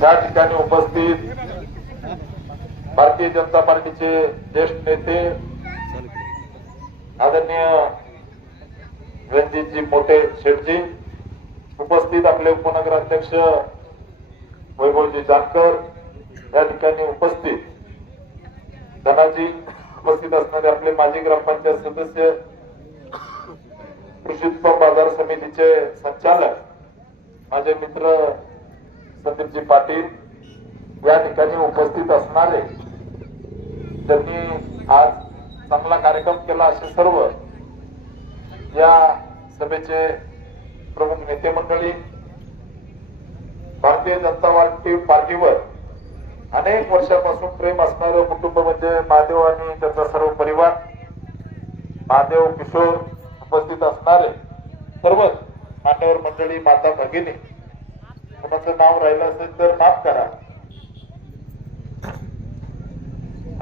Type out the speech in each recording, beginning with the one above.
त्या ठिकाणी उपस्थित भारतीय जनता पार्टीचे ज्येष्ठ नेते आदरणीय रणजितजी मोठे शेठजी उपस्थित आपले उपनगराध्यक्ष वैभवजी जानकर या ठिकाणी उपस्थित धनाजी उपस्थित असणारे आपले माजी ग्रामपंचायत सदस्य कृषी उत्पन्न बाजार समितीचे संचालक माझे मित्र संदीपजी पाटील या ठिकाणी उपस्थित असणारे त्यांनी आज चांगला कार्यक्रम केला असे सर्व या सभेचे प्रमुख नेते मंडळी भारतीय जनता पार्टी पार्टीवर अनेक वर्षापासून प्रेम असणारं कुटुंब म्हणजे महादेव आणि त्यांचा सर्व परिवार महादेव किशोर उपस्थित असणारे सर्वच मान्यवर मंडळी माता भगिनी कोणाचं नाव राहिलं असेल तर माफ करा.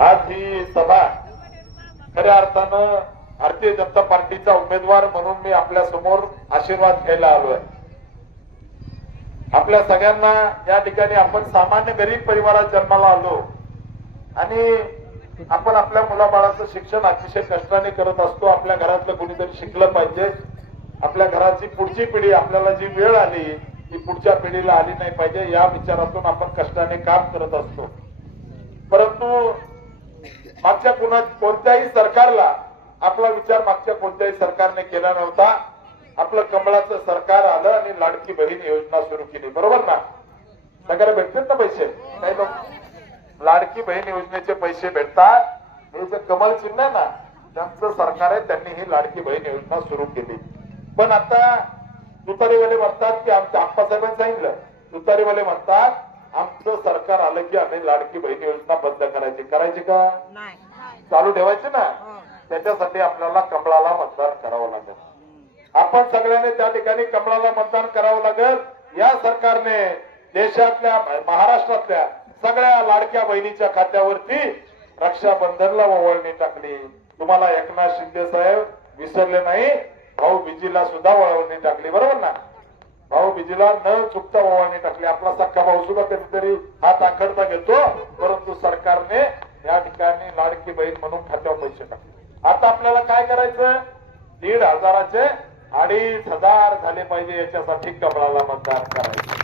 आज ही सभा खऱ्या अर्थानं भारतीय जनता पार्टीचा उमेदवार म्हणून मी आपल्यासमोर आशीर्वाद घ्यायला आलोय. आपल्या सगळ्यांना या ठिकाणी आपण सामान्य गरीब परिवारात जन्माला आलो आणि आपण आपल्या मुलाबाळाचं शिक्षण अतिशय कष्टाने करत असतो आपल्या घरातलं कोणीतरी शिकलं पाहिजे आपल्या घराची पुढची पिढी आपल्याला जी वेळ आली ती पुढच्या पिढीला आली नाही पाहिजे या विचारातून आपण कष्टाने काम करत असतो. परंतु मागच्या कुणा कोणत्याही सरकारला आपला विचार मागच्या कोणत्याही सरकारने केला नव्हता. आपलं कमळाचं सरकार आलं आणि लाडकी बहीण योजना सुरू केली. बरोबर ना? सगळ्याला भेटतात ना पैसे? काही लोक लाडकी बहीण योजनेचे पैसे भेटतात. हे जे कमल चिन्ह आहे ना त्यांचं सरकार आहे त्यांनी ही लाडकी बहीण योजना सुरू केली. पण आता तुतारीवाले म्हणतात की आमच्या आप्पासाहेबांनी सांगितलं. तुतारीवाले म्हणतात आमचं सरकार आलं की आम्ही लाडकी बहीण योजना बंद करायची. करायची का? नाही. चालू ठेवायची ना? हो. त्याच्यासाठी आपल्याला कमळाला मतदान करावं लागेल. आपण सगळ्यांनी त्या ठिकाणी कमळाला मतदान करावं लागेल. या सरकारने देशातल्या महाराष्ट्रातल्या सगळ्या लाडक्या बहिणीच्या खात्यावरती रक्षाबंधनला ओवळणी टाकली. तुम्हाला एकनाथ शिंदे साहेब विसरले नाही. भाऊ बिजीला सुद्धा वळवणी टाकली बरोबर ना? भाऊ बिजीला न चुकता ओवाळणी टाकली. आपला सख्खा भाऊ सुद्धा कधीतरी हात आखडता घेतो परंतु सरकारने या ठिकाणी लाडकी बहीण म्हणून खात्यावर पैसे टाकले. आता आपल्याला काय करायचं? दीड हजाराचे अडीच हजार झाले पाहिजे याच्यासाठी कमळाला मतदान करायचं.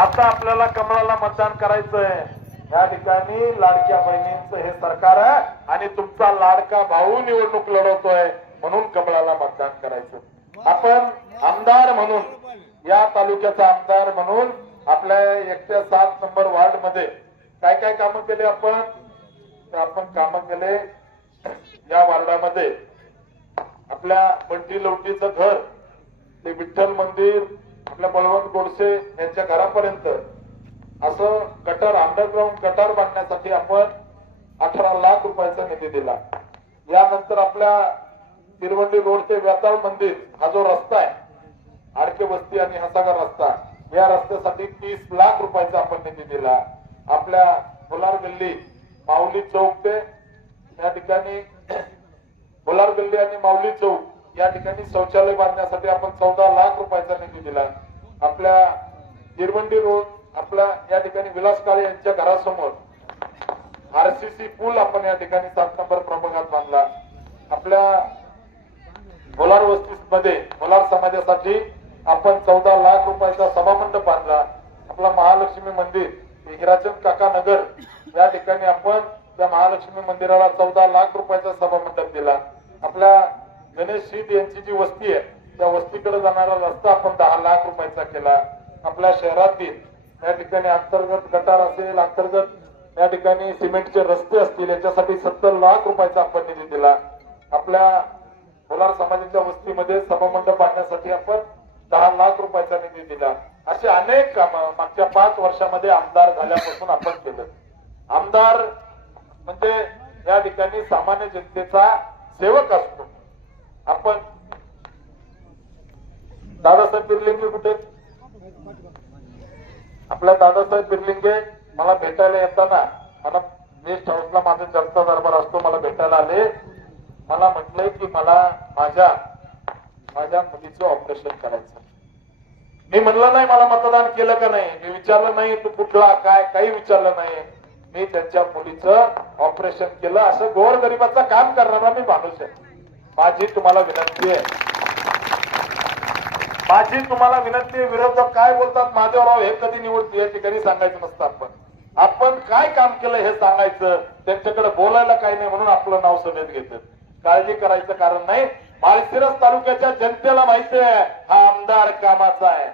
आता आपल्याला कमळाला मतदान करायचंय. या ठिकाणी लाडक्या बहिणींचं हे सरकार आहे आणि तुमचा लाडका भाऊ निवडणूक लढवतोय म्हणून कमळाला मतदान करायचं. आपण आमदार म्हणून या तालुक्याचा आमदार म्हणून आपल्या एकट्या सात नंबर वार्डमध्ये काय काय कामं केले आपण? तर आपण कामं केले या वार्डामध्ये. आपल्या बंटी लवटीचं घर ते विठ्ठल मंदिर आपल्या बळवंत गोडसे यांच्या घरापर्यंत. असं गटर अंडरग्राऊंड गटार बांधण्यासाठी आपण अठरा लाख रुपयाचा निधी दिला. यानंतर आपल्या तिरवंडी रोड ते वेताळ मंदिर हा जो रस्ता आहे आडके वस्ती आणि हसागर रस्ता या रस्त्यासाठी तीस लाख रुपयाचा आपण निधी दिला. आपल्या फुलार गल्ली माऊली चौक ते या ठिकाणी फुलार गल्ली आणि माऊली चौक या ठिकाणी शौचालय बांधण्यासाठी आपण चौदा लाख रुपयाचा निधी दिला. आपल्या तिरवंडी रोड आपल्या या ठिकाणी विलास काळे यांच्या घरासमोर आरसीसी पूल आपण या ठिकाणी सात नंबर प्रभागात बांधला. आपल्या भोलार वस्तीमध्ये भोलार समाजासाठी आपण चौदा लाख रुपयाचा सभामंडप बांधला. आपला महालक्ष्मी मंदिर हिराचंद काका नगर या ठिकाणी आपण त्या महालक्ष्मी मंदिराला चौदा लाख रुपयाचा सभामंडप दिला. आपल्या गणेश शीट यांची जी वस्ती आहे त्या वस्तीकडे जाणारा रस्ता आपण दहा लाख रुपयाचा केला. आपल्या शहरातील या ठिकाणी अंतर्गत गटार असेल अंतर्गत या ठिकाणी सिमेंटचे रस्ते असतील याच्यासाठी सत्तर लाख रुपयाचा आपण निधी दिला. आपल्या होलार समाजाच्या वस्तीमध्ये सभामंडप बांधण्यासाठी आपण दहा लाख रुपयाचा निधी दिला. असे अनेक काम मागच्या पाच वर्षामध्ये आमदार झाल्यापासून आपण केलं. आमदार म्हणजे या ठिकाणी सामान्य जनतेचा सेवक असतो. आपण दादासाहेब बिर्लिंगे कुठे? आपल्या दादासाहेब बिर्लिंगे मला भेटायला येताना मला गेस्ट हाऊसला माझा जनता दरबार असतो मला भेटायला आले. मला म्हटलंय की मला माझ्या माझ्या मुलीचं ऑपरेशन करायचं मी म्हणलं नाही मला मतदान केलं का नाही? मी विचारलं नाही तू कुठला काय काही विचारलं नाही. मी त्यांच्या मुलीचं ऑपरेशन केलं. असं गोरगरिबाचं काम करणारा मी माणूस आहे. माझी तुम्हाला विनंती आहे माझी तुम्हाला विनंती आहे विरोधक काय बोलतात महादेवराव हे कधी निवडतो या ठिकाणी सांगायचं नसतं आपण. आपण काय काम केलं हे सांगायचं? त्यांच्याकडे बोलायला काही नाही म्हणून आपलं नाव सभेत घेतात. काळजी करायचं कारण नाही. माळशिरस तालुक्याच्या जनतेला माहिती आहे हा आमदार कामाचा आहे.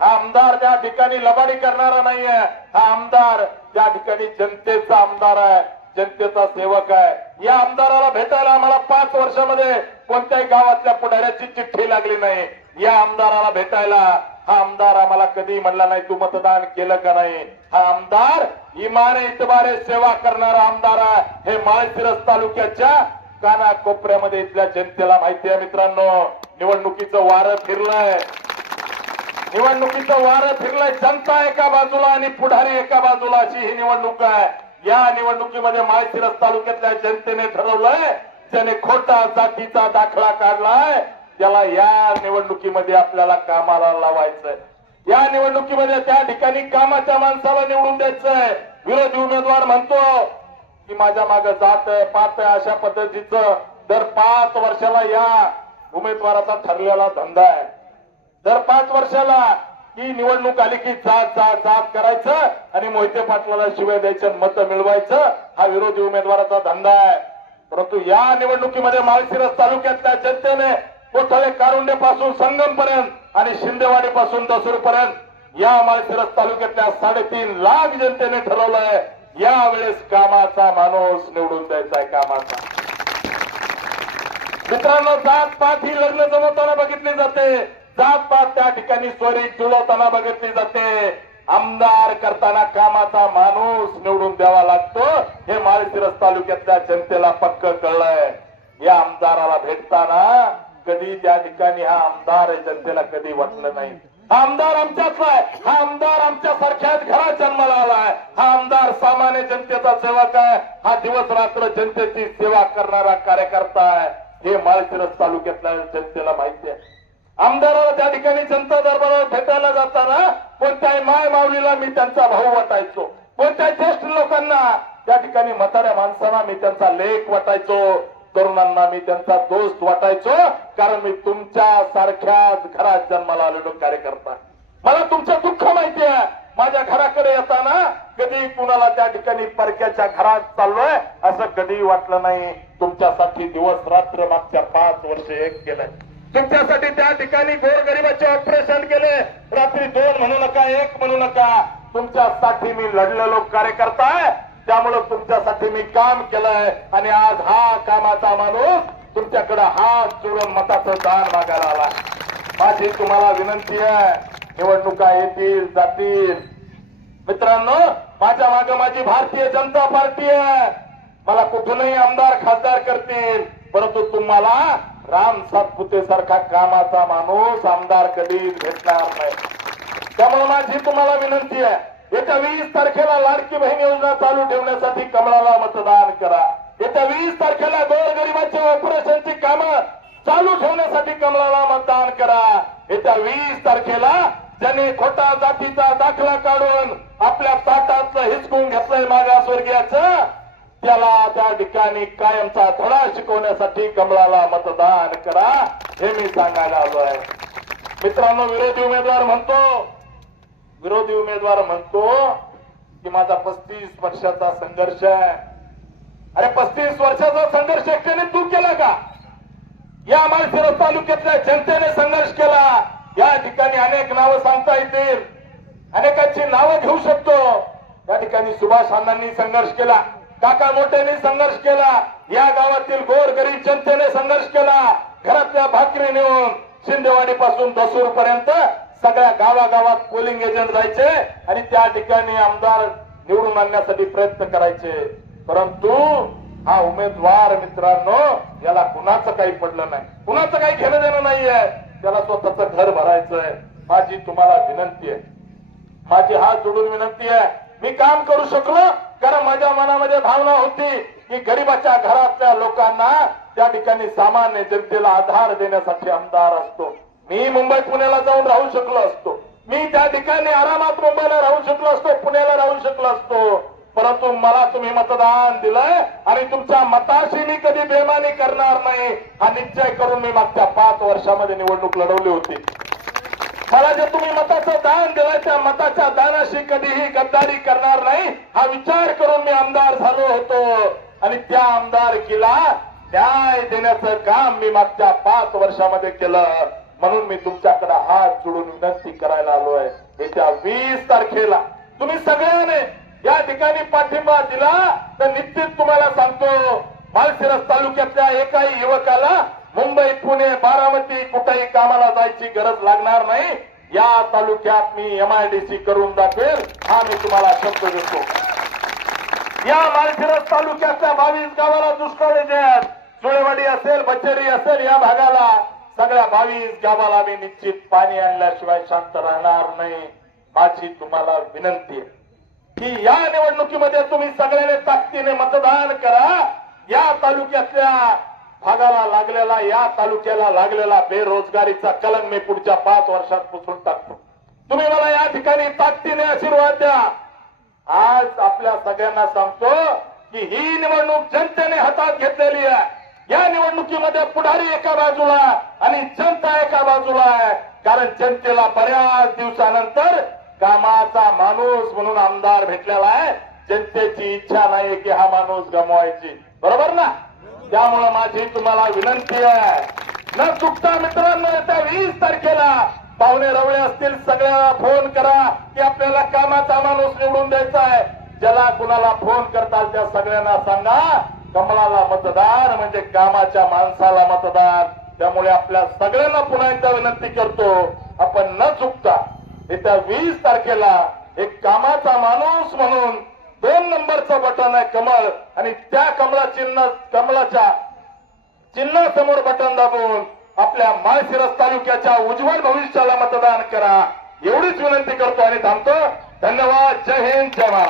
हा आमदार त्या ठिकाणी लबाडी करणारा नाहीये हा आमदार त्या ठिकाणी जनतेचा आमदार आहे जनतेचा सेवक आहे. या आमदाराला भेटायला आम्हाला पाच वर्षामध्ये कोणत्याही गावातल्या पुढाऱ्याची चिठ्ठी लागली नाही. या आमदाराला भेटायला हा आमदार आम्हाला कधी म्हणला नाही तू मतदान केलं का नाही? हा आमदार इमाने इतबारे सेवा करणारा आमदार हे माळशिरस तालुक्याच्या काना कोपऱ्यामध्ये इथल्या जनतेला माहिती आहे मित्रांनो निवडणुकीचं वारं फिरलंय. निवडणुकीचं वारं फिरलंय. जनता एका बाजूला आणि पुढारी एका बाजूला अशी ही निवडणूक आहे. या निवडणुकीमध्ये माळशिरस तालुक्यातल्या जनतेने ठरवलंय त्याने खोटा जातीचा दाखला काढलाय त्याला या निवडणुकीमध्ये आपल्याला कामाला लावायचंय. या निवडणुकीमध्ये त्या ठिकाणी कामाच्या माणसाला निवडून द्यायचंय. विरोधी उमेदवार म्हणतो की माझ्या मागे जात आहे आहे अशा पद्धतीचं दर पाच वर्षाला या उमेदवाराचा ठरलेला धंदा आहे. दर पाच वर्षाला ही निवडणूक आली की जात जात जात करायचं आणि मोहिते पाटलाला शिवाय द्यायचं मत मिळवायचं हा विरोधी उमेदवाराचा धंदा आहे. परंतु या निवडणुकीमध्ये माळशिरस तालुक्यातल्या जनतेने कोठळे कारुंडे पासून संगम पर्यंत आणि शिंदेवाडी पासून दसूर पर्यंत या माळशिरस तालुक्यातल्या साडेतीन लाख जनतेने ठरवलंय यावेळेस कामाचा माणूस निवडून द्यायचा आहे कामाचा. मित्रांनो जात पात ही लग्न जमवताना बघितली जाते. जात पात त्या ठिकाणी स्वरी जुळवताना बघितली जाते. आमदार करताना कामाचा माणूस निवडून द्यावा लागतो हे माळशिरस तालुक्यातल्या जनतेला पक्क कळलंय. या आमदाराला भेटताना कधी त्या ठिकाणी हा आमदार आहे जनतेला कधी वाटलं नाही. हा आमदार आमच्यातला आहे. हा आमदार आमच्या सारख्याच घरात जन्माला आलाय हा आमदार सामान्य जनतेचा सेवक आहे. हा दिवस रात्र जनतेची सेवा करणारा कार्यकर्ता आहे. हे माळशिरस तालुक्यातल्या जनतेला माहिती आहे. आमदाराला त्या ठिकाणी जनता दरबारावर भेटायला जाताना कोणत्याही माय माऊलीला मी त्यांचा भाऊ वाटायचो. कोणत्या ज्येष्ठ लोकांना त्या ठिकाणी म्हाताऱ्या माणसांना मी त्यांचा लेख वाटायचो. तरुणांना मी त्यांचा दोस्त वाटायचो कारण मी तुमच्या सारख्याच घरात जन्माला आलेलो कार्यकर्ता. मला तुमचं दुःख माहिती आहे. माझ्या घराकडे येताना कधी कुणाला त्या ठिकाणी परक्याच्या घरात चाललोय असं कधी वाटलं नाही. तुमच्यासाठी दिवस रात्र मागच्या पाच वर्ष एक केलंय. तुमच्यासाठी त्या ठिकाणी गोरगरिबाचे ऑपरेशन केले. रात्री दोन म्हणू नका एक म्हणू नका. तुमच्यासाठी मी लढलेलो कार्यकर्ता आहे. त्यामुळं तुमच्यासाठी मी काम केलंय. आणि आज हा कामाचा माणूस तुमच्याकडे हात जोडून मताचं दान मागायला आला. माझी तुम्हाला विनंती आहे निवडणुका येतील जातील. मित्रांनो माझ्या मागे माझी भारतीय जनता पार्टी आहे. मला कुठूनही आमदार खासदार करतील. परंतु तुम्हाला राम सातपुते सारखा कामाचा माणूस आमदार कधीच भेटणार नाही. त्यामुळे माझी तुम्हाला विनंती आहे येत्या वीस तारखेला लाडकी बहीण योजना चालू ठेवण्यासाठी कमळाला मतदान करा. येत्या वीस तारखेला गोरगरिबांच्या ऑपरेशनची कामं चालू ठेवण्यासाठी कमळाला मतदान करा. येत्या वीस तारखेला ज्यांनी खोटा जातीचा दाखला काढून आपल्या ताटातलं हिसकून घेतलंय मागासवर्गीयाचं त्याला त्या ठिकाणी कायमचा धडा शिकवण्यासाठी कमळाला मतदान करा. हे मी सांगायला आलोय. मित्रांनो विरोधी उमेदवार म्हणतो विरोधी उमेदवार म्हणतो की माझा पस्तीस वर्षाचा संघर्ष आहे. अरे पस्तीस वर्षाचा संघर्ष एकट्याने तू केला का? या माळशिरस तालुक्यातल्या जनतेने संघर्ष केला. या ठिकाणी अनेक नावं सांगता येतील. अनेकांची नावं घेऊ शकतो. या ठिकाणी सुभाष अण्णांनी संघर्ष केला. काका मोठ्यांनी संघर्ष केला. या गावातील गोर गरीब जनतेने संघर्ष केला. घरातल्या भाकरी नेऊन शिंदेवाडी पासून दसूर पर्यंत सगळ्या गावागावात पोलिंग एजंट जायचे आणि त्या ठिकाणी आमदार निवडून आणण्यासाठी प्रयत्न करायचे. परंतु हा उमेदवार मित्रांनो याला कुणाचं काही पडलं नाही. कुणाचं काही घेणं देणं नाहीये. त्याला स्वतःच घर भरायचंय. माझी तुम्हाला विनंती आहे. माझी हात जोडून विनंती आहे. मी काम करू शकलो कारण माझ्या मनामध्ये भावना होती की गरीबाच्या घरातल्या लोकांना त्या ठिकाणी सामान्य जनतेला आधार देण्यासाठी आमदार असतो. मी मुंबई पुण्याला जाऊन राहू शकलो असतो. मी त्या ठिकाणी आरामात मुंबईला राहू शकलो असतो पुण्याला राहू शकलो असतो. परंतु मला तुम्ही मतदान दिलंय आणि तुमच्या मताशी मी कधी बेमानी करणार नाही. हा निश्चय करून मी मागच्या पाच वर्षामध्ये निवडणूक लढवली होती. मला जे तुम्ही मताचं दान दिलंय त्या मताच्या दानाशी कधीही गद्दारी करणार नाही. हा विचार करून मी आमदार झालो होतो. आणि त्या आमदारकीला न्याय देण्याचं काम मी मागच्या पाच वर्षामध्ये केलं. म्हणून मी तुमच्याकडे हात जोडून विनंती करायला आलोय येत्या वीस तारखेला तुम्ही सगळ्याने या ठिकाणी पाठिंबा दिला तर निश्चित तुम्हाला सांगतो मालशिरस तालुक्यातल्या एकाही युवकाला मुंबई पुणे बारामती कुठेही कामाला जायची गरज लागणार नाही. या तालुक्यात मी एमआयडीसी करून दाखवेल. हा मी तुम्हाला शब्द देतो. या मालशिरस तालुक्यातल्या बावीस गावाला दुष्काळ आहेत सुळेवाडी असेल बचेरी असेल या भागाला सगळ्या बावीस गावाला मी निश्चित पाणी आणल्याशिवाय शांत राहणार नाही. माझी तुम्हाला विनंती आहे. की या निवडणुकीमध्ये तुम्ही सगळ्यांनी ताकदीने मतदान करा. या तालुक्यातल्या भागाला लागलेला या तालुक्याला लागलेला बेरोजगारीचा कलंक मी पुढच्या पाच वर्षात पुसून टाकतो. तुम्ही मला या ठिकाणी ताकदीने आशीर्वाद द्या. आज आपल्या सगळ्यांना सांगतो की ही निवडणूक जनतेने हातात घेतलेली आहे. या निवडणुकीमध्ये पुढारी एका बाजूला आणि जनता एका बाजूला आहे. कारण जनतेला बऱ्याच दिवसानंतर कामाचा माणूस म्हणून आमदार भेटलेला आहे. जनतेची इच्छा नाही की हा माणूस गमवायची. बरोबर ना? त्यामुळे माझी तुम्हाला विनंती आहे. न चुकता मित्रांनो येत्या वीस तारखेला पाहुणे रवळे असतील सगळ्याला फोन करा की आपल्याला कामाचा माणूस निवडून द्यायचा आहे. ज्याला कुणाला फोन करताल त्या सगळ्यांना सांगा. कमलाला मतदार म्हणजे कामाच्या माणसाला मतदान. त्यामुळे आपल्या सगळ्यांना पुन्हा एकदा विनंती करतो आपण न चुकता येत्या वीस तारखेला एक कामाचा माणूस म्हणून दोन नंबरचं बटन आहे कमळ. आणि त्या कमळा चिन्ह कमळाच्या चिन्हासमोर बटन दाबून आपल्या माळशिरस तालुक्याच्या उज्ज्वल भविष्याला मतदान करा. एवढीच विनंती करतो आणि थांबतो. धन्यवाद. जय हिंद. जय महाराज